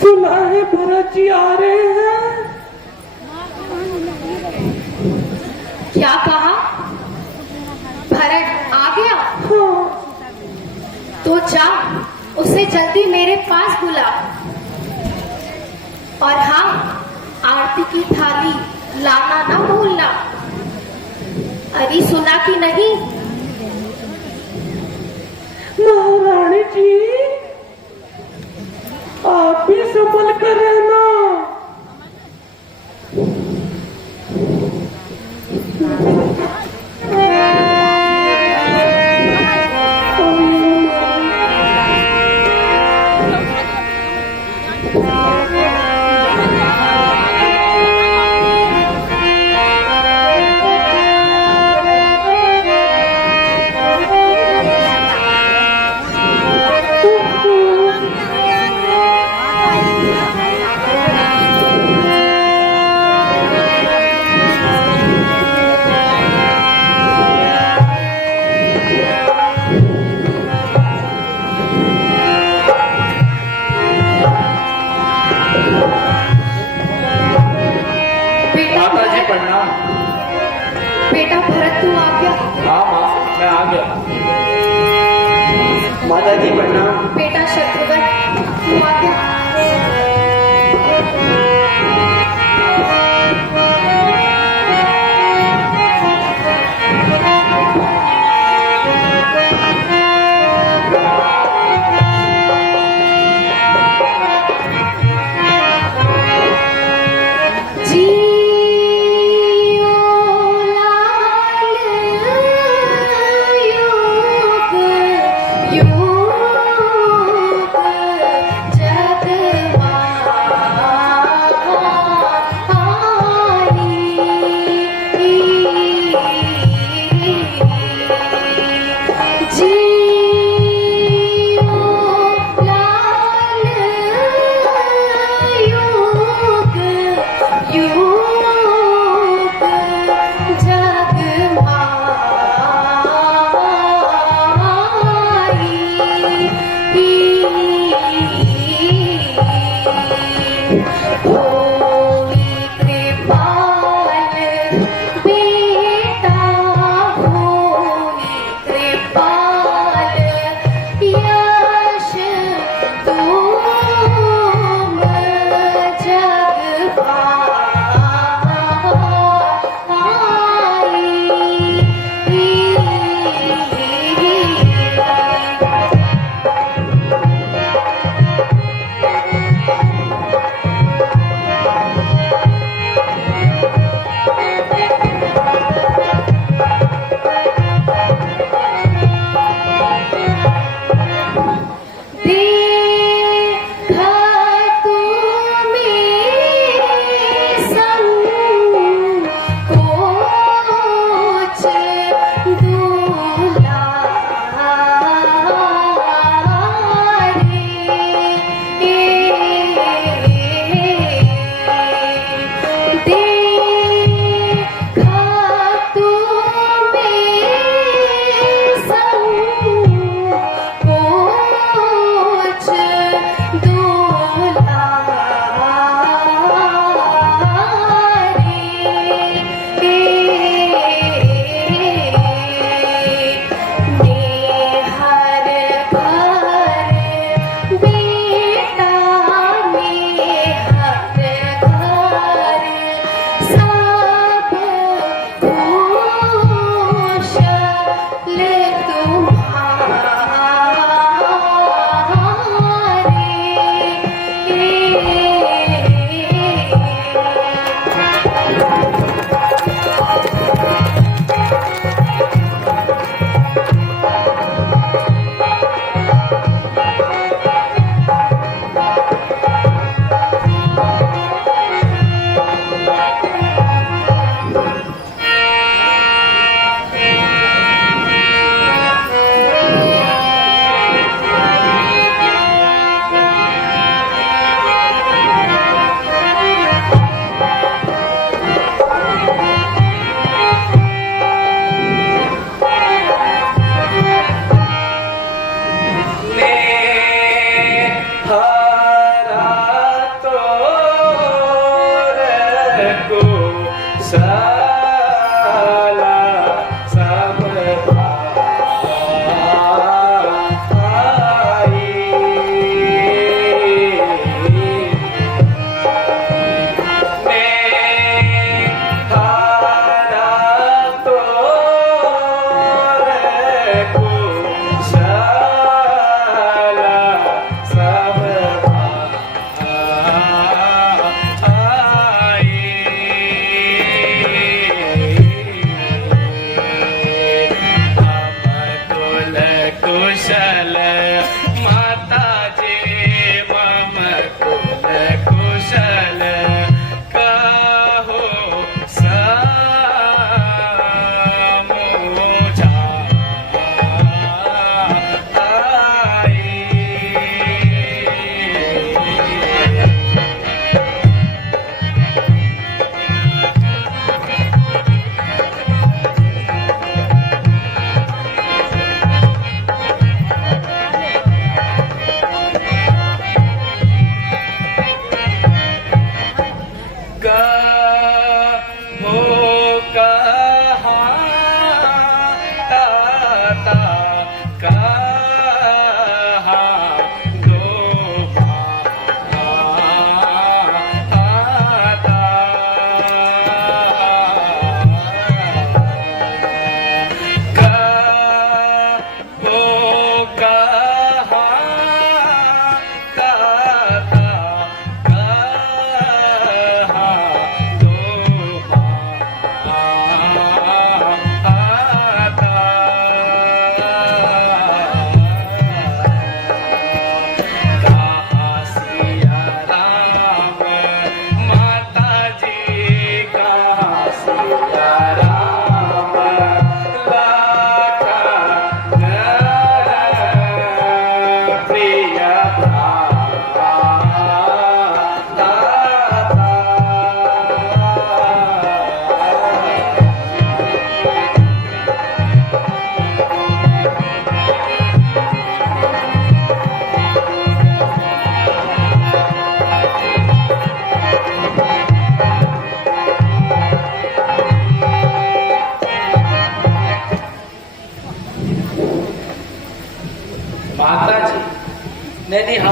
सुना है भरत जी आ रहे हैं। क्या कहा? भरत आ गया? हाँ। तो जा, उसे जल्दी मेरे पास बुला। और हाँ, आरती की थाली लाना ना भूलना। अरे सुना कि नहीं? महारानी जी, आप भी संभल कर रहना। बेटा भरत तू आ गया? हाँ माँ, मैं आ गया। माता जी प्रणाम। बेटा शत्रुघ्न तू आ गया?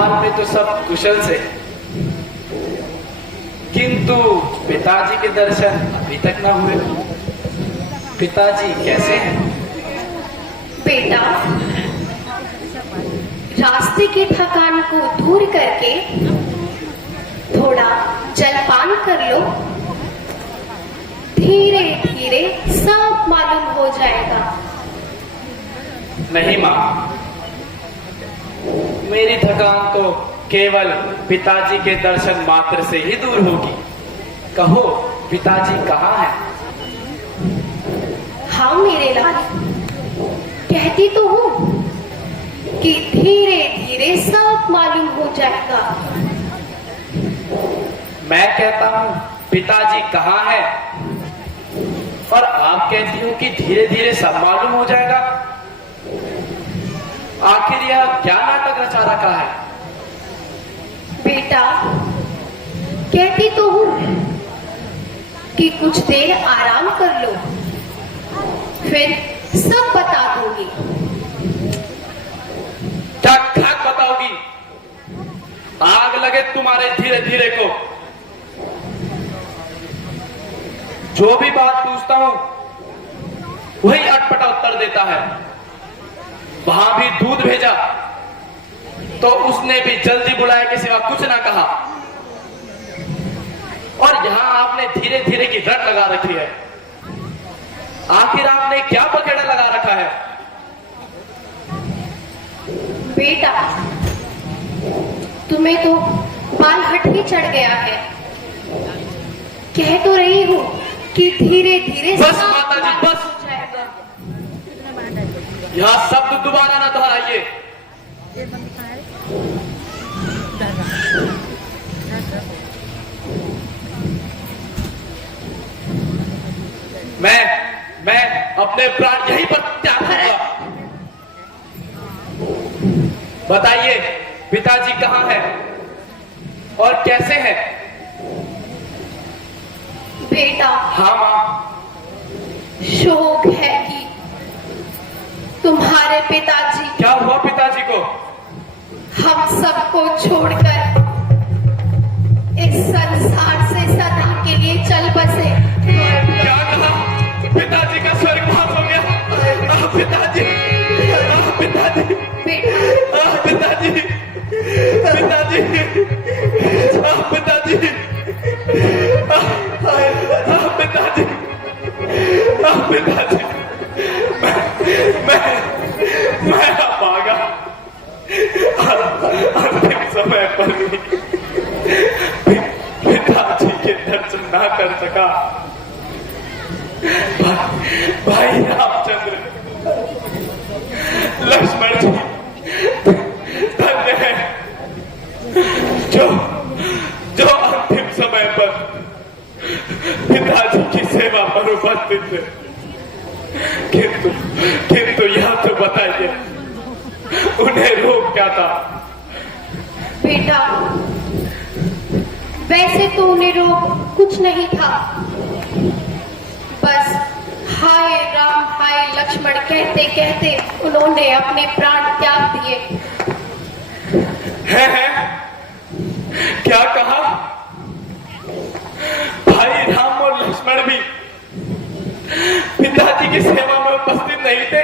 फिलहाल में तो सब कुशल से, किंतु पिताजी के दर्शन अभी तक ना हुए। पिताजी कैसे हैं? बेटा, रास्ते की थकान को दूर करके थोड़ा जलपान कर लो, धीरे धीरे सब मालूम हो जाएगा। नहीं माँ, मेरी थकान तो केवल पिताजी के दर्शन मात्र से ही दूर होगी। कहो पिताजी कहाँ हैं? हाँ मेरे लाल, कहती तो हूँ कि धीरे धीरे सब मालूम हो जाएगा। मैं कहता हूँ पिताजी कहाँ हैं, और आप कहती हो कि धीरे धीरे सब मालूम हो जाएगा। आखिर यह क्या नाटक रचा रखा है? बेटा, कहती तो हूँ कि कुछ देर आराम कर लो, फिर सब बता दूंगी। क्या खाक बताओगी? आग लगे तुम्हारे धीरे धीरे को। जो भी बात पूछता हूं वही अटपटा उत्तर देता है। वहां भी दूध भेजा तो उसने भी जल्दी बुलाए के सिवा कुछ ना कहा, और यहां आपने धीरे धीरे की रट लगा रखी है। आखिर आपने क्या पकड़ा लगा रखा है? बेटा, तुम्हें तो बाल हट ही चढ़ गया है। कह तो रही हूँ कि धीरे धीरे बस सब माताजी, मालूम बस। हो जाएगा। यह शब्द दोबारा ना दोहराइए। मैं अपने प्राण यहीं पर त्याग दूंगा। बताइए पिताजी कहाँ हैं और कैसे हैं? बेटा, हाँ माँ। शोक है कि तुम्हारे पिताजी क्या हुआ पिताजी को? हम सबको छोड़कर इस संसार से सदा के लिए चल बसे। क्या कहा? पिताजी का स्वर्गवास हो गया? पिताजी, पिताजी, बेटा, पिताजी, पिताजी, पिताजी, पिताजी, पिताजी, मैं भागा अंतिम समय पर भी पिताजी के दर्शन ना कर सका। भाई रामचंद्र, लक्ष्मण जी धन्य है जो अंतिम समय पर पिताजी की सेवा पर उपस्थित थे। किंतु यह तो बताइए, उन्हें रोग क्या था? बेटा, वैसे तो उन्हें रोग कुछ नहीं था, बस हाय राम हाय लक्ष्मण कहते कहते उन्होंने अपने प्राण त्याग दिए। है? क्या कहा? भाई राम और लक्ष्मण भी पिताजी की सेवा में उपस्थित नहीं थे?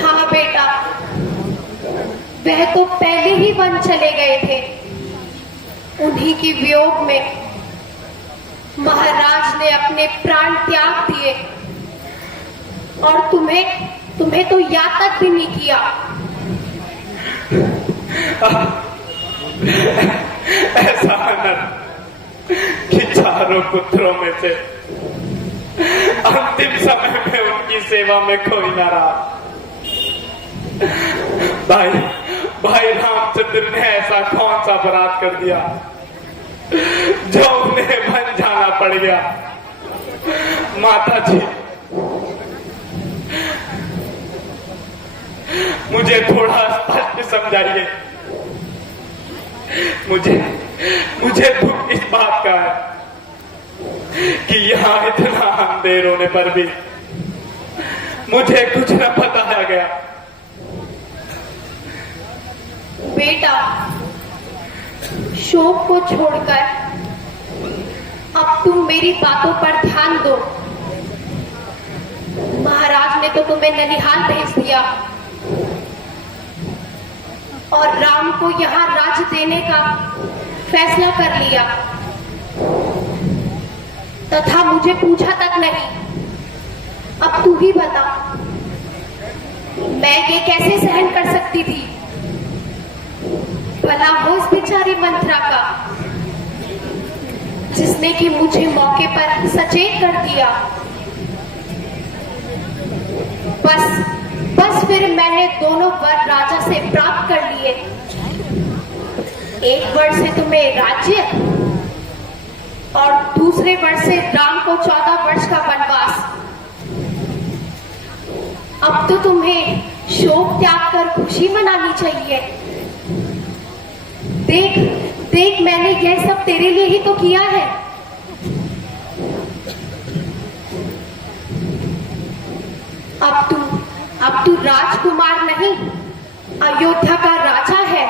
हाँ बेटा, वह तो पहले ही वन चले गए थे। उन्हीं के वियोग में महाराज ने अपने प्राण त्याग दिए, और तुम्हें तो याद तक भी नहीं किया। ऐसा आनंद कि चारों पुत्रों में से अंतिम समय में उनकी सेवा में कोई ना रहा। भाई रामचंद्र ने ऐसा कौन सा अपराध कर दिया जो उन्हें बन जाना पड़ गया? माता जी, मुझे थोड़ा स्पष्ट समझाइए। मुझे दुख इस बात का है कि यहाँ इतना अंधेर होने पर भी मुझे कुछ न बताया गया। बेटा, शोक को छोड़कर अब तुम मेरी बातों पर ध्यान दो। महाराज ने तो तुम्हें ननिहाल भेज दिया और राम को यहाँ राज्य देने का फैसला कर लिया, तथा मुझे पूछा तक नहीं। अब तू ही बता, मैं ये कैसे सहन कर सकती थी? भला हो उस बेचारी मंत्रा का, जिसने कि मुझे मौके पर सचेत कर दिया। बस फिर मैंने दोनों वर राजा से प्राप्त कर लिए। एक वर से तुम्हें राज्य और दूसरे वर्ष से राम को 14 वर्ष का वनवास। अब तो तुम्हें शोक त्याग कर खुशी मनानी चाहिए। देख मैंने यह सब तेरे लिए ही तो किया है। अब तू राजकुमार नहीं, अयोध्या का राजा है।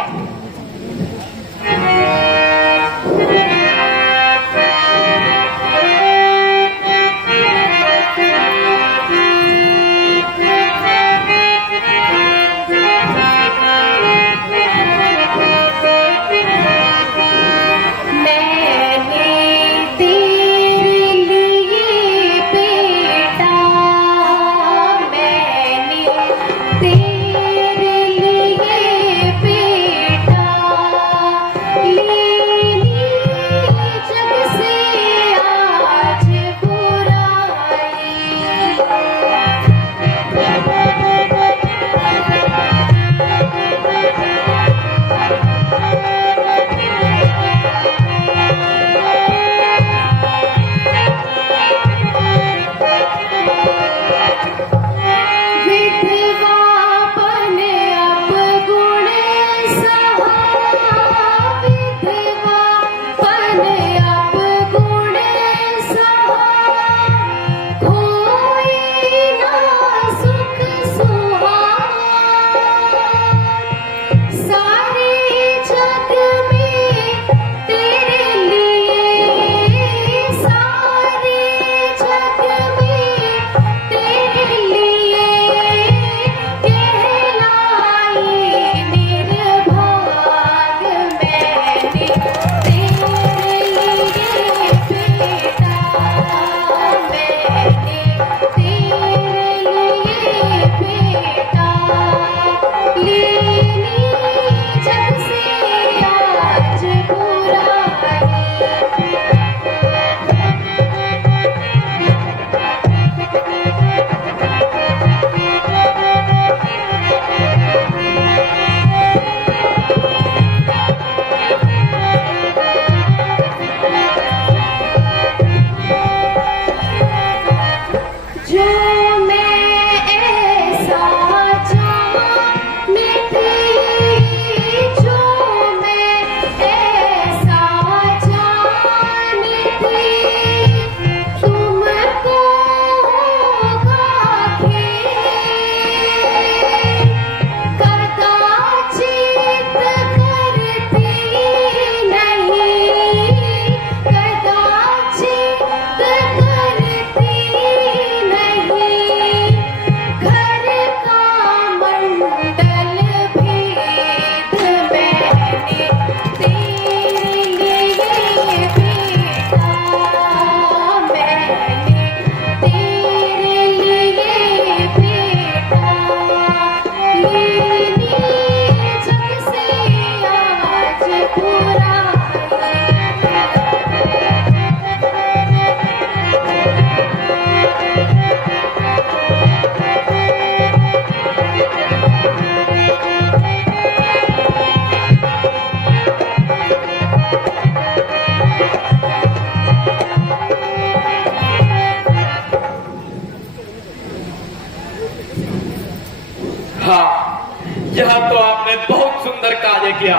यह तो आपने बहुत सुंदर कार्य किया।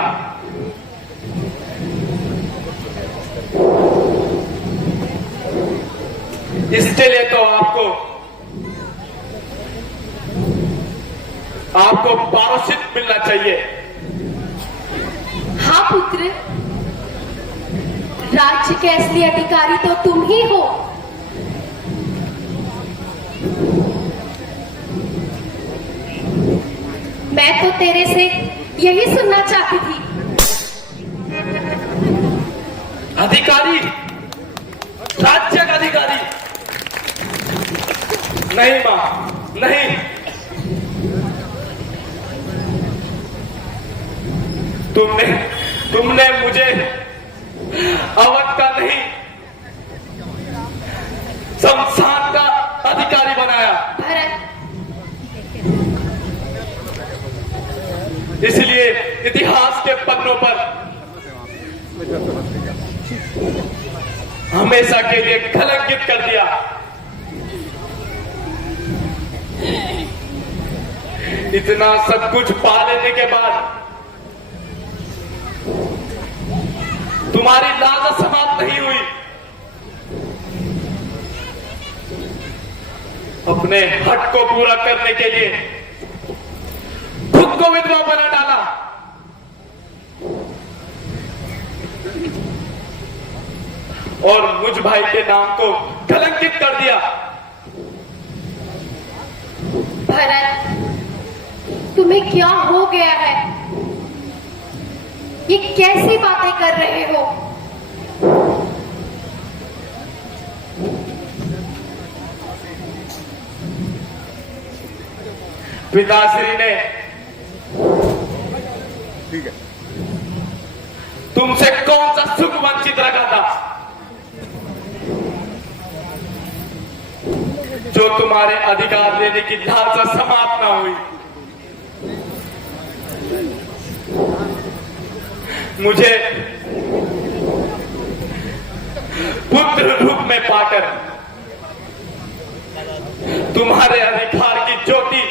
इसके लिए तो आपको पारितोषिक मिलना चाहिए। पुत्र, राज्य के असली अधिकारी तो तुम ही हो। मैं तो तेरे से यही सुनना चाहती थी। अधिकारी, राज्य का अधिकारी? नहीं मां, नहीं। तुमने मुझे अवध का नहीं, शमशान का अधिकारी बनाया। भरत, इसलिए इतिहास के पन्नों पर हमेशा के लिए कलंकित कर दिया। इतना सब कुछ पा लेने के बाद तुम्हारी लालच समाप्त नहीं हुई। अपने हट को पूरा करने के लिए खुद को विधवा बना डाला। और मुझ भाई के नाम को कलंकित कर दिया। भरत, तुम्हें क्या हो गया है? ये कैसी बातें कर रहे हो? पिताश्री ने तुमसे कौन सा सुख वंचित रखा था जो तुम्हारे अधिकार लेने की लालसा समाप्त ना हुई? मुझे पुत्र रूप में पाकर तुम्हारे अधिकार की ज्योति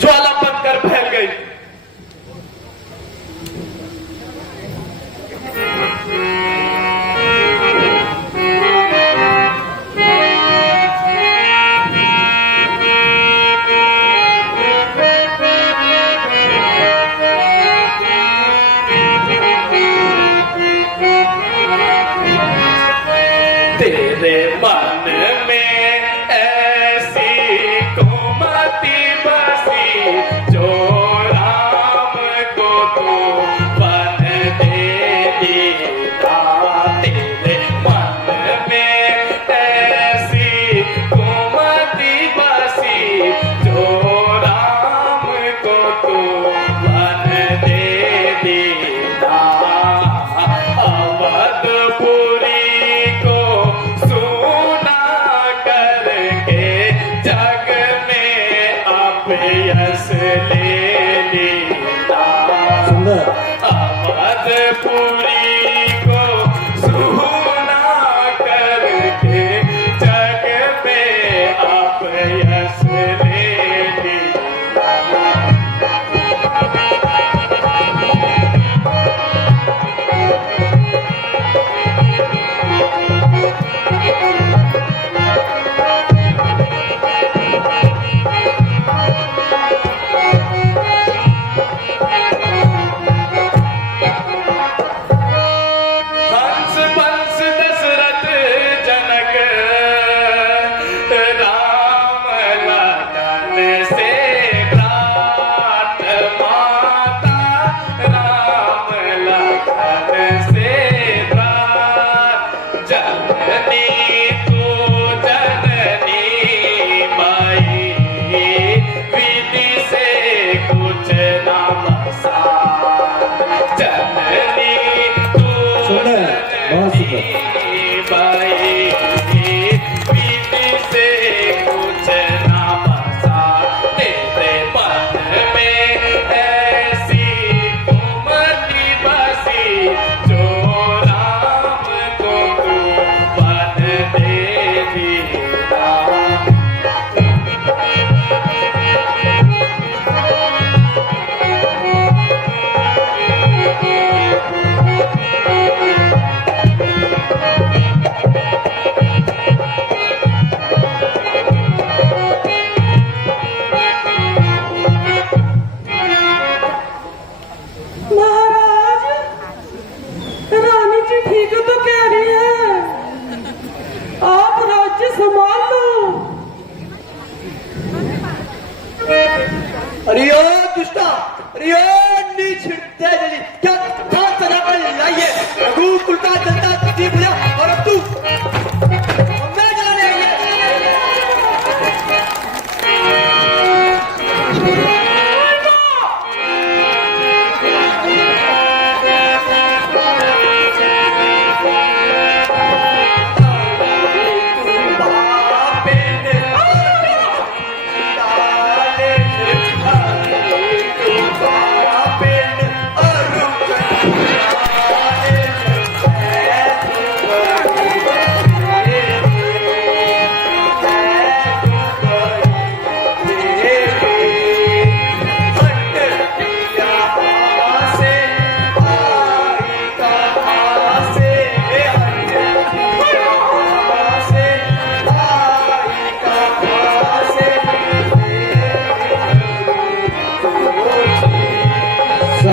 ज्वाला बनकर फैल गई। तेरे मन में ऐसी कुमति बसी जो राम को तू बन दे दीदा। तेरे मन में ऐसी कुमति बसी जो राम को तू बन दे दीदा। अवधपुरी जग में आप यश ले लीला। अवधपुरी को सुना करके जग में आप यश ले लीला।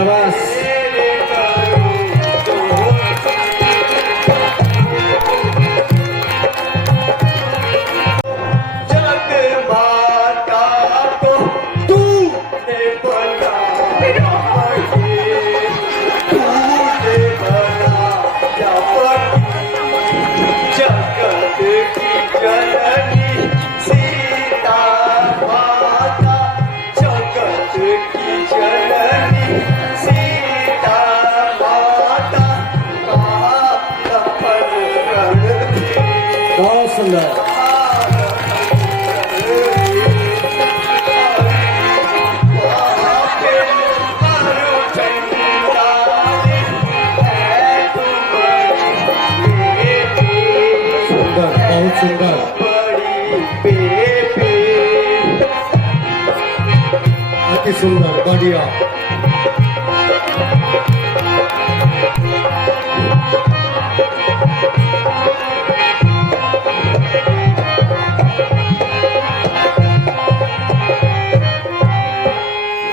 शाबाश। बहुत सुंदर। सुंदर, बहुत सुंदर। अति सुंदर, बढ़िया।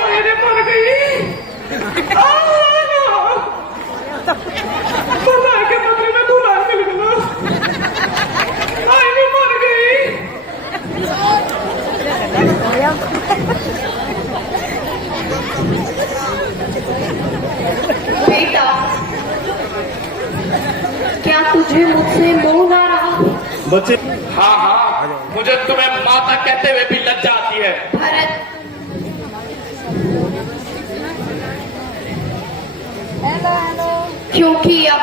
अरे मर गई। भला के बदले में दुल्हन मिल गया। अरे मर गई। बेटा, क्या तुझे मुझसे मोह ना रहा? बच्चे हाँ हाँ, मुझे तुम्हें माता कहते हुए भी लज्जा आती है। भरत, क्योंकि अब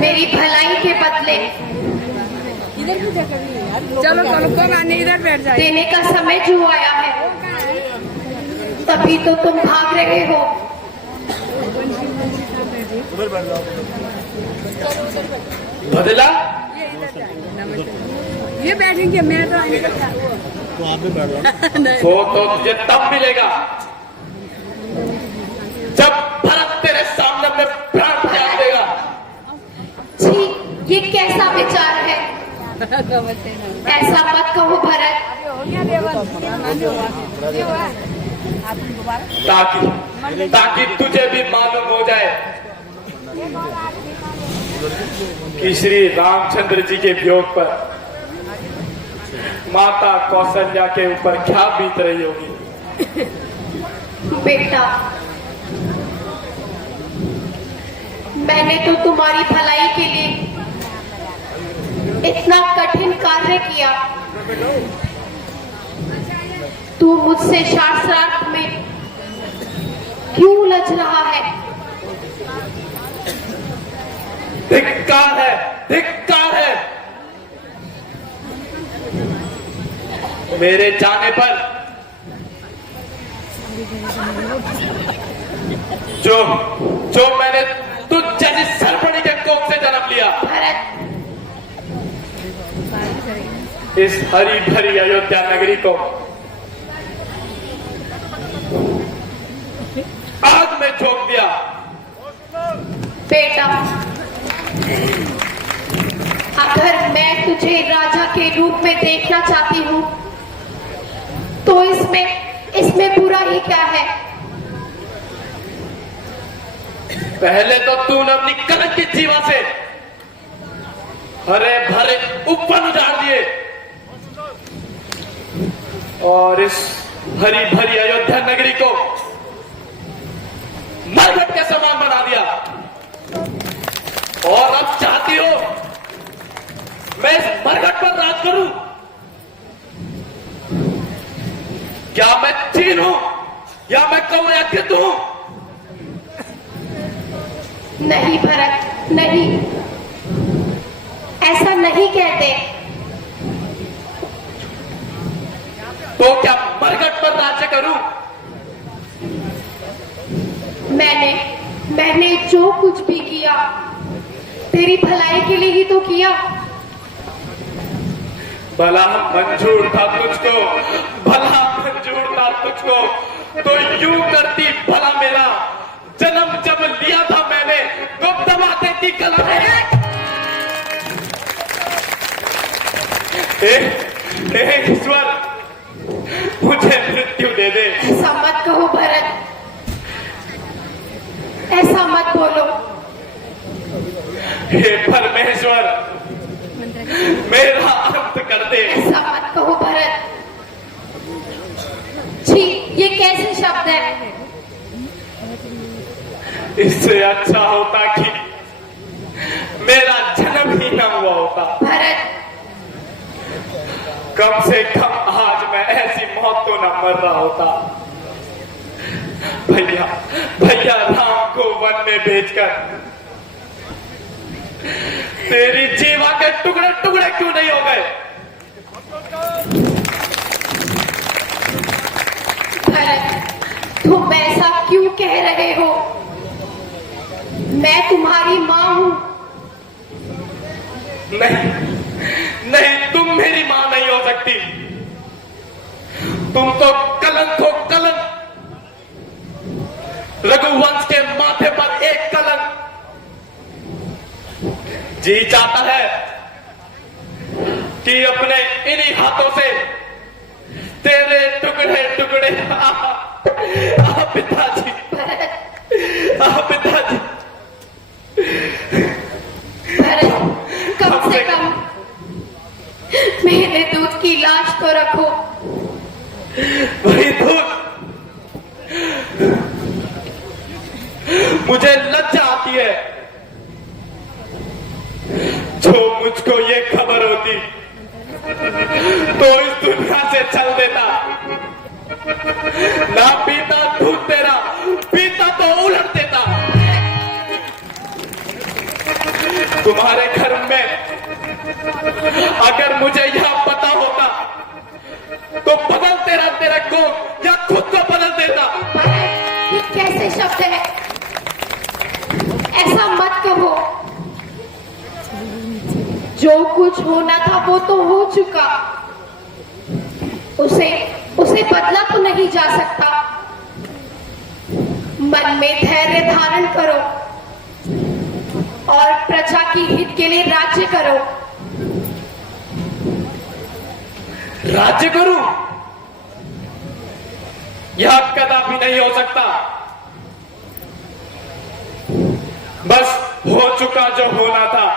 मेरी भलाई के बदले चलो चलो कौन आने इधर बैठ जाए। देने का समय जो आया है, तभी तो तुम भाग रहे हो। बदला ये बैठेंगे, मैं तो आने का तो आप भी बैठ जाओ। तो तुझे तब मिलेगा जब भरत तेरे सामने अपने प्राण त्याग देगा। जी, ये कैसा विचार है? ऐसा मत कहो भरत। ताकि तुझे भी मालूम हो जाए कि श्री रामचंद्र जी के वियोग पर माता कौशल्या के ऊपर क्या बीत रही होगी। बेटा, मैंने तो तुम्हारी भलाई के लिए इतना कठिन कार्य किया। तू मुझसे शास्त्रार्थ में क्यों उलझ रहा है? धिक्कार है, धिक्कार है। मेरे जाने पर जो मैंने तुझ जैसी सरपणी के कोख से जन्म लिया, भरत, इस हरी भरी अयोध्या नगरी को आग में झोंक दिया। बेटा, अगर मैं तुझे राजा के रूप में देखना चाहती हूँ, तो इसमें बुरा ही क्या है? पहले तो तूने अपनी कलंक की जीवा से हरे भरे उपवन उजाड़ दिए और इस हरी भरी अयोध्या नगरी को मरघट के समान बना दिया। और अब चाहती हो मैं इस मरघट पर राज करूं? क्या मैं चीन हूं या मैं कौरव हूं? नहीं भरत, नहीं, ऐसा नहीं कहते। तो क्या मरघट पर राज्य करूं? मैंने जो कुछ भी किया तेरी भलाई के लिए ही तो किया। भला मंजूर था तुझको, भला मंजूर था तुझको, तो यूं करती भला मेरा जन्म जब लिया था मैंने तो दबा देती कलम। ईश्वर, मुझे मृत्यु दे दे। ऐसा मत कहो भरत, बोलो। हे परमेश्वर, मेरा अंत कर दे। ऐसा मत कहो भरत। जी, ये कैसे शब्द है? इससे अच्छा होता कि मेरा जन्म ही न हुआ होता। भरत, कम से कम आज मैं ऐसी मौत तो न मर रहा होता। भैया भैया राम को वन में भेजकर तेरी जीवा के टुकड़े टुकड़े क्यों नहीं हो गए? भरत, तुम ऐसा क्यों कह रहे हो? मैं तुम्हारी माँ हूँ। नहीं नहीं, तुम मेरी मां नहीं हो सकती। तुम तो कलंक हो, कलंक। रघुवंश के माथे पर एक कलंक। जी चाहता है कि अपने इन्हीं हाथों से तेरे टुकड़े टुकड़े पिताजी, पिताजी। भरत, कम से कम मेरे दूध की लाश तो रखो। वही दूध। मुझे लज्जा आती है। जो मुझको ये खबर होती तो इस दुनिया से चल देता। ना पीता दूध तेरा, पीता तो उलट देता। तुम्हारे घर में अगर मुझे यह पता होता तो बदल तेरा को या खुद को बदल देता। ये कैसे शब्द है? ऐसा मत कहो। जो कुछ होना था वो तो हो चुका। उसे बदला तो नहीं जा सकता। मन में धैर्य धारण करो और प्रजा की हित के लिए राज्य करो। राज्य करूं? यह कदापि नहीं हो सकता। बस हो चुका जो होना था।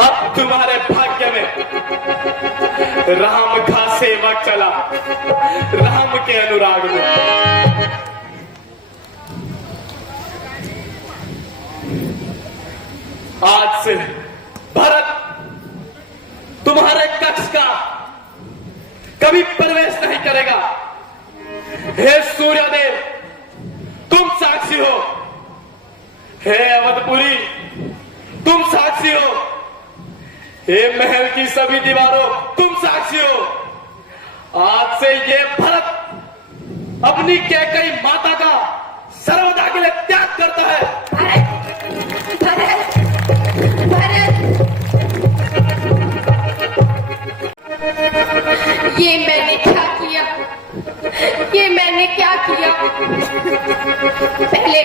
अब तुम्हारे भाग्य में राम का सेवक चला, राम के अनुराग में। आज से भरत तुम्हारे कक्ष का कभी प्रवेश नहीं करेगा। हे सूर्यदेव, तुम साक्षी हो। हे अवधपुरी, तुम साक्षी हो। हे महल की सभी दीवारों, तुम साक्षी हो। आज से ये भरत अपनी कैकेयी माता का सर्वदा के लिए त्याग करता है। भरत, भरत, भरत, ये मैंने क्या किया? ये मैंने क्या किया? पहले